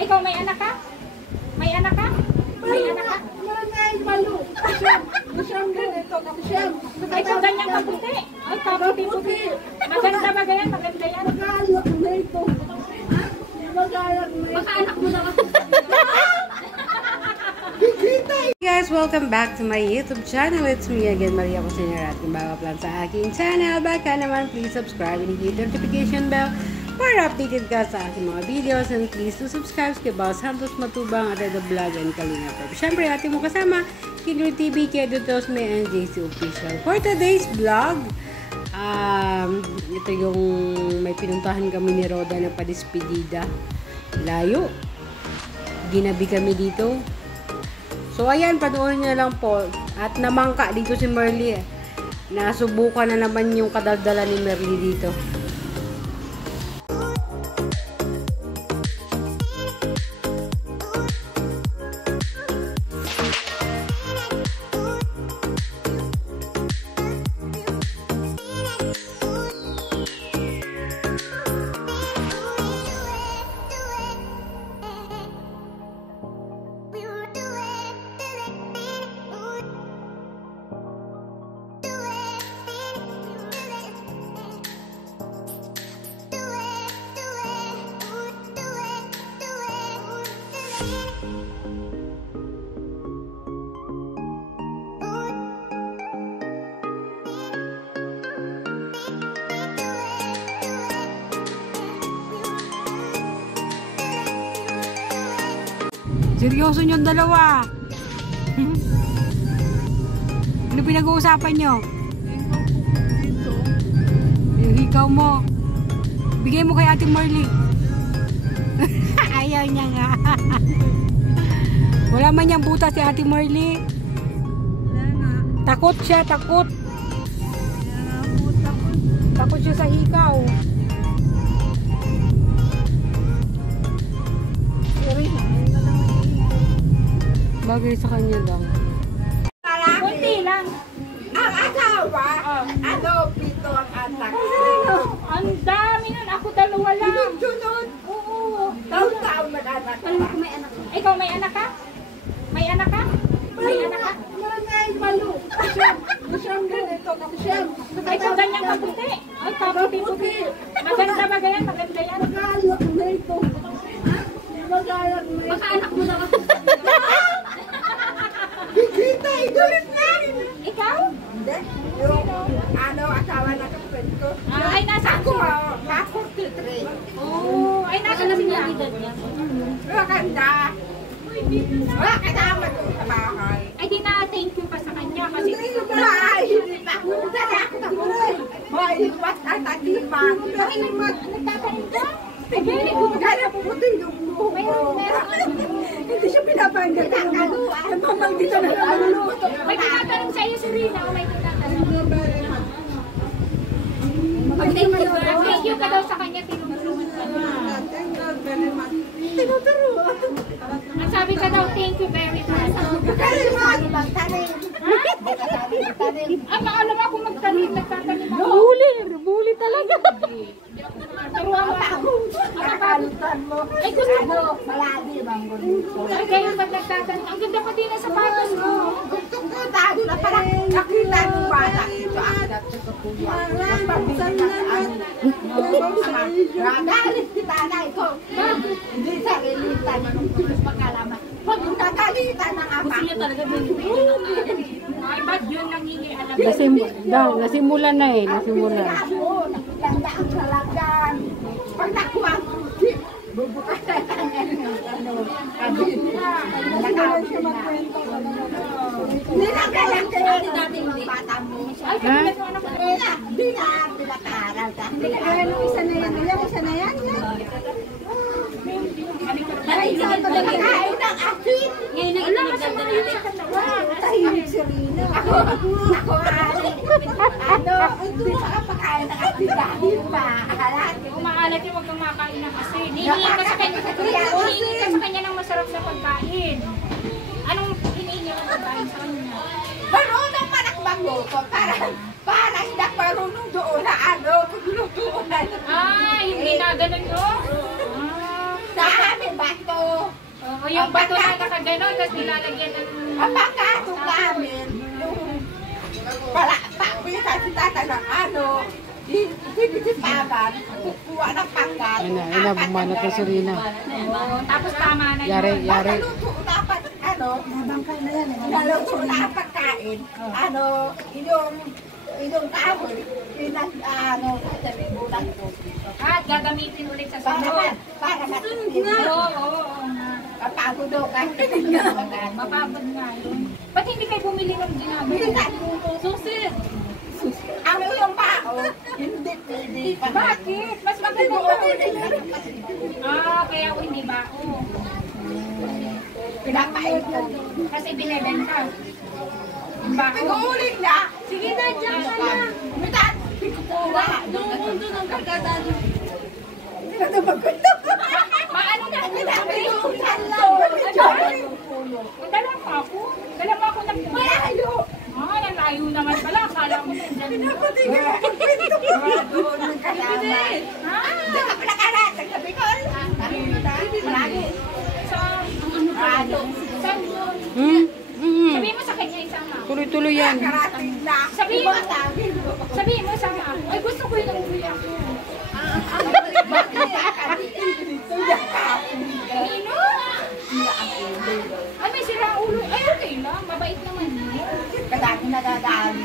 Ikaw may anak ka? May anak ka? May anak ka? Marangay, malu. Siyam ganito, siyam. Ikaw ganyan kaputi. Ay, kaputi-puti. Maganda ba ganyan? Maganda yan. Mag-aalok na ito. Mag-aalok na ito. Baka anak mo na ako. Hey guys, welcome back to my YouTube channel. It's me again, Maria Cusinera. At kung bago pa lang sa aking channel, baka naman please subscribe and hit the notification bell para updated ka sa aking mga videos. And please to subscribe kay Boss Santos Matubang at The Vlog and Kalinga Pop. Siyempre, ating mo kasama, Kindred TV, Kedo Tosme, and JC Official. For today's vlog, ito yung may pinuntahan kami ni Roda na padispedida. Layo. Ginabi kami dito. So, ayan, panoorin niya lang po. At namangka dito si Merly. Nasubukan na naman yung kadaldala ni Merly dito. Seryoso nyo dalawa. Ano pinag-uusapan nyo? Yung hikaw mo. Bigay mo kay Ate Merly. Ayaw niya nga. Wala man niyang butas si Ate Merly. Takot siya, takot. Takot siya sa hikaw. Bagay sa kanya lang. Kunti lang. Ang asawa, pito ang anak. Ang dami nun. Ako dalawa lang. Sunod. Oo. Taon-taon mag-anak. May anak. Ikaw may anak ka? May anak ka? May anak ka? Marangay, malu. Siyam ganito, siyam. Ikaw ganyan kaputi. Ay, kaputi-puti. Maganda ba ganyan? Maganda yan. Mag-aalok na ito. Mag-aalok na ito. Baka anak mo na ako. Kita, igulit na. Ikaw? Hindi. Yung asawa na kapit ko. Ay, nasa Ako, 43. Oo. Ay, nasa na siya. Maganda. Wala kasama doon sa bahay. Ay, di na thank you pa sa kanya kasi Hindi pa ako. Mahirap at tatiman. ay, nagtatanim ka? Ay, very good. Kaya puputi yung buhok ko. Hindi siya pinapanggal. Nagmamang dito na naluluto. May tinatanong sa iyo si Rina o may tinatanong? Thank you ka daw sa kanya, tinutulungan ka na. Tinuturuan. Ang sabi ka daw, thank you very much. Ang maalam ako magtanim, nagtatanim ako. Buli talaga. Turuan mo ako. Nakakalutan mo. Ay, gusto mo. Malagi bang gusto. Ay, kayo ba't nagtatanim? Ang ganda pa din ang sapatos mo. Gusto ko tayo na parang nakita ng bata ito ang sa kuya. Mas pabigyan na sa ano. Nagalit si tanay ko. Hindi sa relita na nung tulos pagkalaman. Pag nagalitan ng apa. Gusto niya talaga din. Ay, ba't yun nangingialam? Nasimulan na eh. Nasimulan. Tanda ang salagan. Pag nakuha ko, bubukas na kanya ng kabin na. Nakaawin siya magkwento. Nilagalan kayo ng mga bata mo. Ay, kapit mo anak mo. Di na, pinakaral ka. Yung isa na yan, yung isa na yan. Ay, saan pa nagkakain ng asin? Ngayon na ito nagdadala sa katawan. Tahimik si Rina. Ako, hindi sa kapakain ng asin dahil maalat. Kung maalat yung huwag kang makain ng asin. Hihingi ka sa kanya ng masarap na pagkain. Anong hinihingi ng pagkain sa kanya? Marunong manakbago ko, parang hindi marunong doon na paglutuan. Ay, hindi na ganun yun. Dami bato. yung bato na nakaganon, tapos nilalagyan ng... Ang pagkato namin, yung pakita si tata ng ano, pinitipaban, kukuha ng pangkat. Ayun na, bumanat na si Rina. Oo, tapos tama na yun. Yari. Naluto dapat, naluto na ang pagkain. Yung kahoy, sabibulan ko. At gagamitin ulit sa sunod. Para matipid. Oo. Kapagod daw kahit Mapapad nga yun. Ba't hindi kayo bumili ng ginagawa? Susi! ang iyong bao, hindi pwede. Bakit? Mas maganda ba? Kaya ako hindi ba? Pinapait ko. Kasi binibenta. Bako. Pag-uuling na. Sige na, dyan ka na. Mitan, pikukuha. Doon mundo ng kagatan. Hindi na ito magkwento. Maano na? Pinapitusan lang. Dala pa ako. Dala pa ako ng Malayo. nalayo naman pala. Akala ko nandyan. Pinapatigil ang pagkwento ko. Doon ng kasama. Hindi ka pala karatag. Sabi ko, lagi. Saan yun? Sabihin mo sa kanya isama. Tuloy-tuloy yan. Karating na. Sabihin mo isama. Ay, gusto ko yung uwi ako. Nino? Ay, may sira ulo. Ay, okay lang. Mabait naman yun. Kadami nadadami.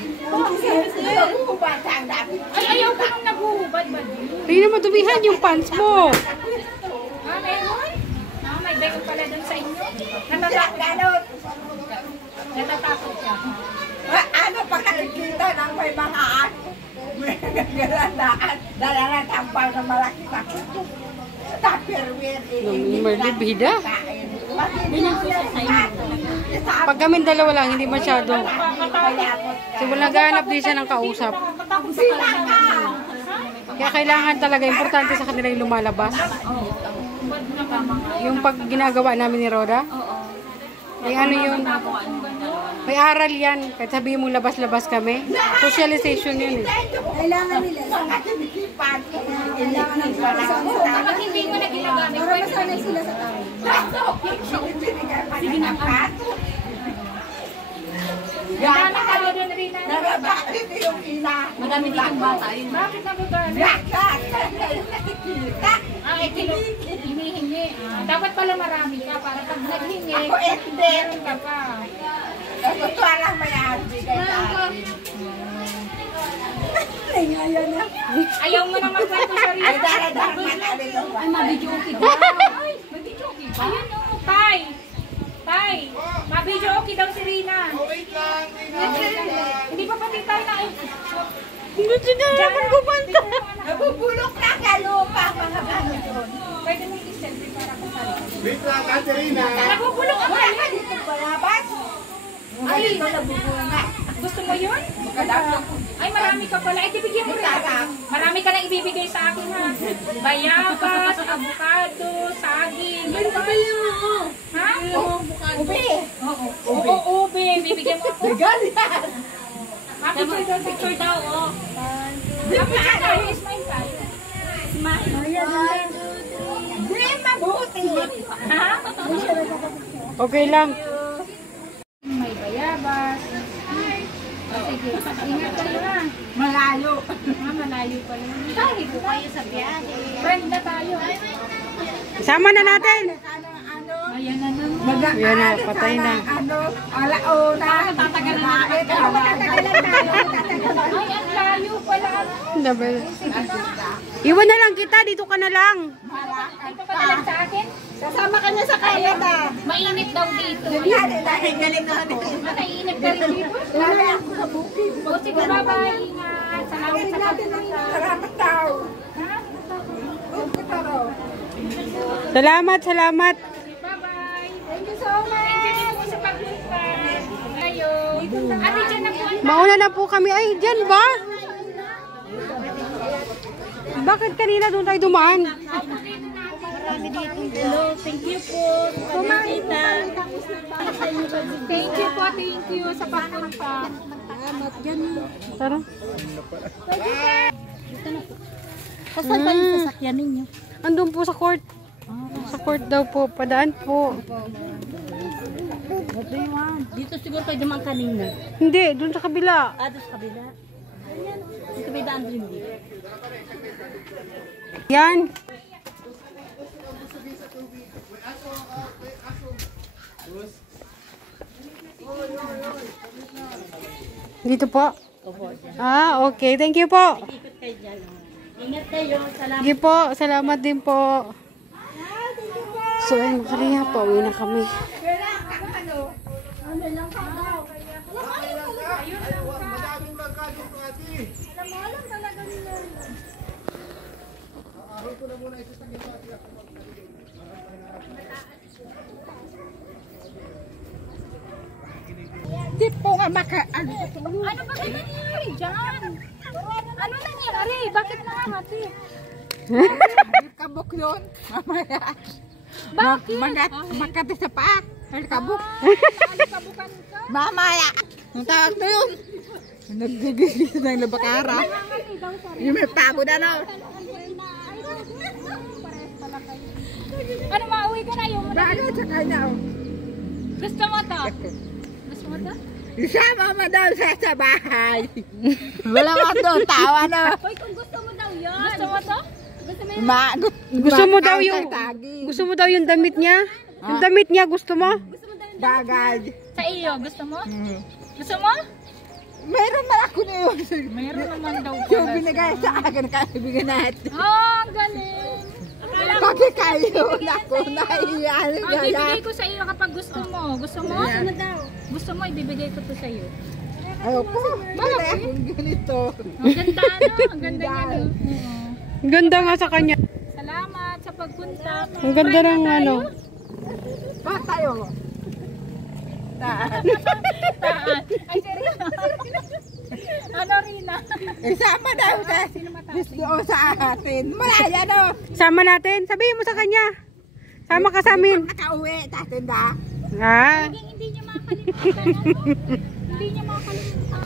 Naguhubad ang dami. Ay, ayaw ko nung naguhubad ba din? Rina, madumihan yung pants mo. Meron? May bag pala dun sa inyo. Ganon. Natatakot siya. Ano pag nakikita ng may mga galandaan, dala tampal na malaki pa. Tupperware. Bida. Pag kami dalawa lang, hindi masyado. So, wala ganap din siya ng kausap. Kaya kailangan talaga, importante sa kanila yung lumalabas. Yung pag ginagawa namin ni Roda. May ano yun. May aral yan. Kahit sabihin mo labas-labas kami. Socialization yun eh. Kailangan nila. Kailangan ng Kapag hindi mo na ginagamit, Para masanay sila sa tao. Sige na ka. Dami tao doon rin na. Nagabakit yung ina. Madami ditong bata yun. Bakit nagagalit? Lakat. Nakikita. Hinihingi. Dapat pala marami ka para pag naghingi, Ako hindi. meron ka pa. Gusto lang may bigay sa akin. Ayaw mo nang magkwento sa rin. Ay, dara-dara matali yung Ay, mabidyoki daw. Ay, mabidyoki ba? Ayun o, Tay. Tay, mabidyoki daw si Rina. Hindi pa pati tayo na. Hindi siya naman kumanta. Nabubulok na ka lupa mga ano yun. Pwede mo i-selfie para ko sa Wait lang, Katerina. Nabubulok ako Wala eh. ka dito palabas. Ay, ito nabubunga. Gusto mo yun? Ay, marami ka pala. Ay, ibigyan mo rin. Marami ka na ibibigay sa akin ha. Bayabas, avocado, saging. Ha? Ube. Oo, ube. Bibigyan mo ako. Legal yan. Picture daw, oh. Picture tayo, smile tayo. Di mabuti. Ha? Okay lang. May bayabas. Sige, ingat kayo na. Malayo. Malayo pa yun. Tayo ko kayo sa biyahe. Friend na tayo. Isama na natin. Ayan na naman. Yan na, patay na. Alauna. Tatagalan na. Tatagalan tayo. Ay, ang layo pala. Iwan na lang kita, dito ka na lang. Ito pa talag sa akin. Kasama ka niya sa Canada. Mainit daw dito. Galing natin. Naiinit ka rin dito. Lala ako sa bukid. O sige, bye-bye. Ingat. Salamat sa pagpunta. Salamat daw. Ha? Salamat, salamat. Bye-bye. Thank you so much. Thank you po sa pagpunta. Kayo. Ate, dyan na po. Mauna na po kami. Ay, dyan ba? Bakit kanina doon tayo dumaan? Hello, thank you po. Kumakita. Thank you po, thank you sa pagpunta. Tara. Kasal ba yung sasakyan ninyo? Andun po sa court. Nasa court daw po. Padaan po. Dito siguro kayo dumaan kanina. Hindi, dun sa kabila. Doon sa kabila. Dito may daan din dito. Yan. Dito po. Opo, dyan. Ah, okay. Thank you po. Ikot kayo dyan. Ingat kayo. Salamat. Sige po. Salamat din po. So, ayun, makaliya po. Uwi na kami. Di po nga ano Ano ba nangyari dyan? Ano nangyari? Bakit nangangati? kabuk yun. Mamaya. Bakit? Makati sa paa. Kabuk. Kabukan ka? Mamaya. Ang tawag na yun. Nagbibigis ng labakara. Nangangati daw sa Yung may pagod ano. Ano, mauwi ka na yung Bagay sa kanya. gusto mo to? Gusto mo to? Isama mo daw sa bahay. Wala ka doon. Tawa na. Hoy, kung gusto mo daw yun. Gusto mo to? Gusto mo yun? Gusto mo daw yung... Gusto mo daw yung damit niya? Yung damit niya, gusto mo? Bagay. Sa iyo, gusto mo? Gusto mo? Mayroon na ako na yun. Mayroon naman daw Yung binigay sa akin, kaibigan natin. Oh, ang galing. Akala ko, Bakit kayo? Naku, naiyan. ang bibigay ko sa iyo kapag gusto mo. Gusto mo? Ano daw? Gusto mo, ibibigay ko to sa iyo. Ayoko. Bakit akong ganito? Ang ganda, no? Ang ganda niya, no? Oo. Ang ganda nga sa kanya. Salamat sa pagpunta. Ang ganda ng ano. Bakit tayo? Taan. Ay, seryoso. Ano, Rina? Isama daw sa gusto sa atin. Malaya no. Sama natin. Sabihin mo sa kanya. Sama ka sa amin. Nakauwi, tatinda. Ah. Hindi niya makakalimutan. Ano? Hindi niya makakalimutan.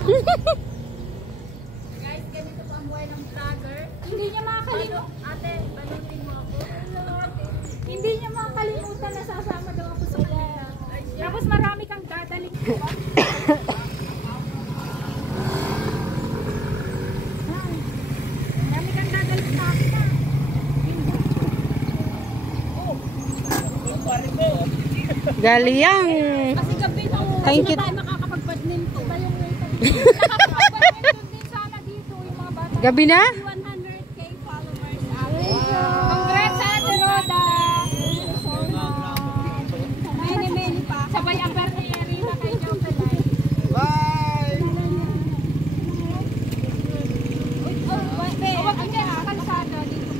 Guys, ganito po ang buhay ng vlogger. Hindi niya makakalimutan. Ate, balutin mo ako. Hindi niya makakalimutan na sasama daw ako sa kanya. Tapos marami kang dadalik. Marami kang dadalik sa akin. Galiyang. Kasi gabi no, Thank you. tayo makakapag-badminton. Nakakapag-badminton din sana dito yung mga bata. Gabi na? 100k followers. Congrats sa Ate Roda. Many pa. Sabay ang birthday na kay Jopelay. Bye! Huwag ka dyan sa kalsada dito.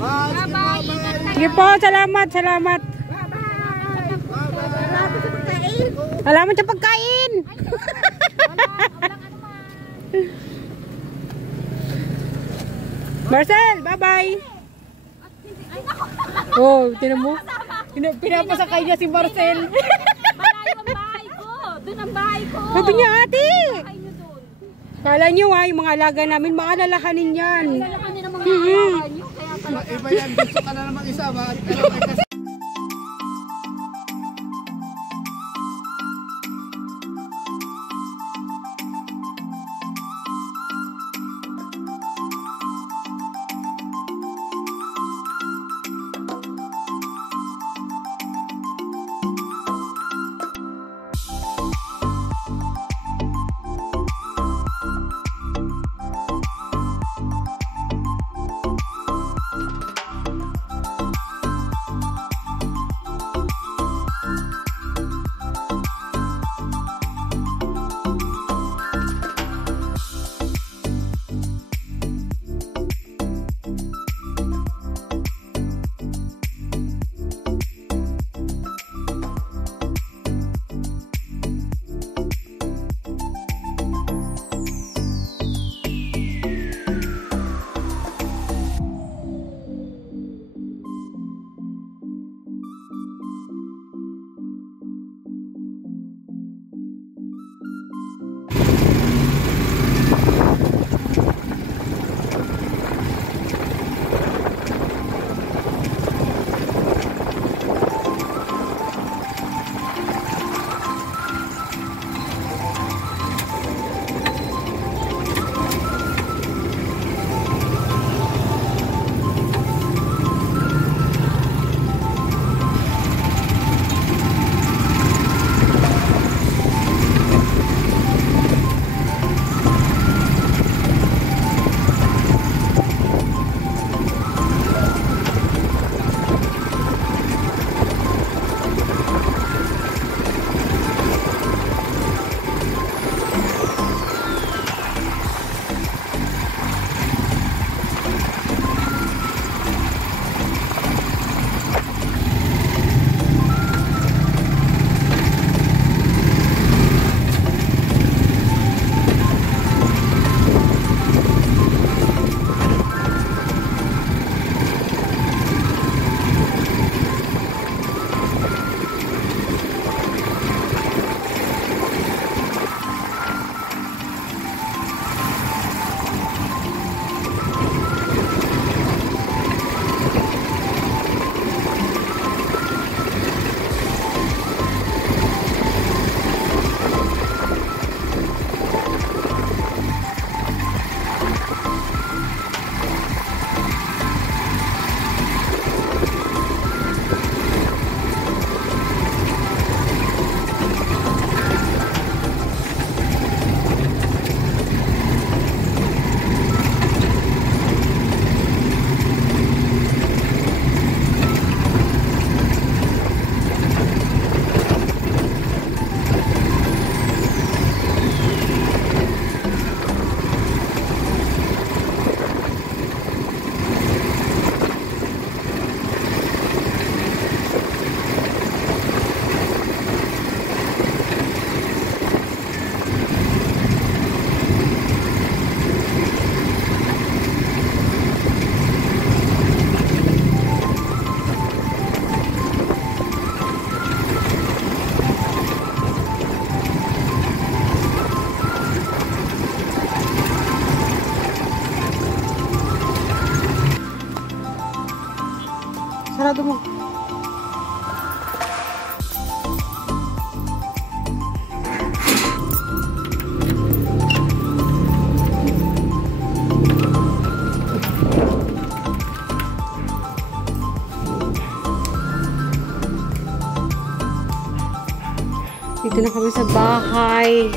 Bye! Bye-bye. Ingat kayo. Sige po. Salamat. Salamat. Salamat sa pagkain. Marcel, bye-bye. Oh, tinan mo. Pinapasakay niya si Marcel. Malayo ang bahay ko. Doon ang bahay ko. Sabi niya, ate. Bahay niyo doon. Kala niyo ha, yung mga alaga namin, maalalahanin yan. Alam niyo ng mga alaga niyo. Kaya pala. Iba yan, gusto ka na namang isama. Dito na kami sa bahay.